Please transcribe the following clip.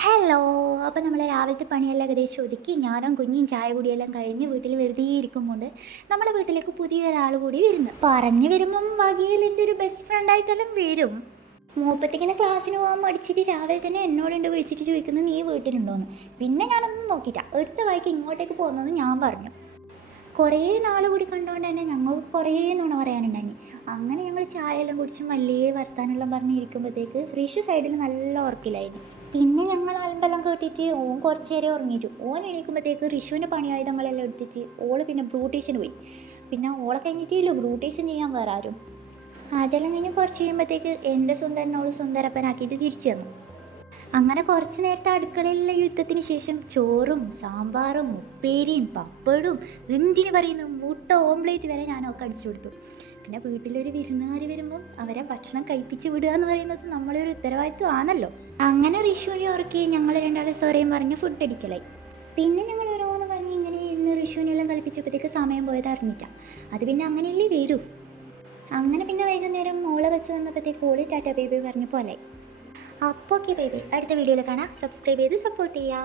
Hello അപ്പോൾ നമ്മൾ രാവിലത്തെ പണിയെല്ലാം ഏകദേശം ഒതുക്കി. ഞാനും കുഞ്ഞും ചായ കുടിയെല്ലാം കഴിഞ്ഞ് വീട്ടിൽ വെറുതെ ഇരിക്കുമ്പോൾ നമ്മളെ വീട്ടിലേക്ക് പുതിയ ഒരാൾ കൂടി വരുന്നു. പറഞ്ഞു വരുമ്പം വകയിൽ എന്റെ ഒരു ബെസ്റ്റ് ഫ്രണ്ടായിട്ടെല്ലാം വരും. മൂപ്പത്തിങ്ങനെ ക്ലാസ്സിന് പോകാൻ മടിച്ചിട്ട് രാവിലെ തന്നെ എന്നോടുണ്ട് വിളിച്ചിട്ട് ചോദിക്കുന്നത് നീ വീട്ടിലുണ്ടോയെന്ന് പിന്നെ ഞാനൊന്നും നോക്കിയില്ല. എടുത്ത വായിക്ക് ഇങ്ങോട്ടേക്ക് പോകുന്നത് ഞാൻ പറഞ്ഞു. കുറേ നാൾ കൂടി കണ്ടുകൊണ്ട് തന്നെ ഞങ്ങൾക്ക് കുറേ നുണ പറയാനുണ്ടായി അങ്ങനെ ചായ എല്ലാം കുടിച്ച് മല്ലിയെ വർത്താനെല്ലാം പറഞ്ഞിരിക്കുമ്പോഴത്തേക്ക് ഋഷു സൈഡിൽ നല്ല ഉറക്കിലായിരുന്നു പിന്നെ ഞങ്ങൾ അലമ്പെല്ലാം കേട്ടിട്ട് ഓൻ കുറച്ച് നേരം ഉറങ്ങിയിട്ടു. ഓൻ എണീക്കുമ്പോഴത്തേക്ക് പണി പണിയായുധങ്ങളെല്ലാം എടുത്തിട്ട് ഓൾ പിന്നെ ബ്രൂട്ടീഷന് പോയി. പിന്നെ ഓളെ കഴിഞ്ഞിട്ടില്ലോ ബ്രൂട്ടീഷൻ ചെയ്യാൻ വേറെ ആരും. അതെല്ലാം കഴിഞ്ഞ് കുറച്ച് കഴിയുമ്പോഴത്തേക്ക് എന്റെ സുന്ദരനോട് സുന്ദരപ്പനാക്കിയിട്ട് തിരിച്ചു തന്നു അങ്ങനെ കുറച്ച് നേരത്തെ അടുക്കളയിലെ യുദ്ധത്തിന് ശേഷം ചോറും സാമ്പാറും ഉപ്പേരിയും പപ്പടും എന്തിനു പറയുന്നു? മുട്ട ഓംലേറ്റ് വരെ ഞാനൊക്കെ അടിച്ചു കൊടുത്തു. പിന്നെ വീട്ടിലൊരു വിരുന്നുകാർ വരുമ്പോൾ അവരെ ഭക്ഷണം കഴിപ്പിച്ച് വിടുക എന്ന് പറയുന്നത് നമ്മളെ ഒരു ഉത്തരവാദിത്വം ആണല്ലോ. അങ്ങനെ ഋഷുവിനെ ഉറക്കി ഞങ്ങൾ രണ്ടാളെ സോറയും പറഞ്ഞ് ഫുഡ് അടിക്കലായി. പിന്നെ ഞങ്ങൾ ഓരോന്ന് പറഞ്ഞ് ഇങ്ങനെ ഇന്ന് ഋഷുവിനെല്ലാം കളിപ്പിച്ചപ്പോഴത്തേക്ക് സമയം പോയത് അറിഞ്ഞിട്ട. അത് പിന്നെ അങ്ങനെയല്ലേ വരൂ. അങ്ങനെ പിന്നെ വൈകുന്നേരം മോളെ ബസ് വന്നപ്പോഴത്തേക്ക് ഓടി ടാറ്റ ബേബി പറഞ്ഞ പോലെ അപ്പോൾ ഓക്കെ ബേബി അടുത്ത വീഡിയോയിൽ കാണാം. സബ്സ്ക്രൈബ് ചെയ്ത് സപ്പോർട്ട് ചെയ്യുക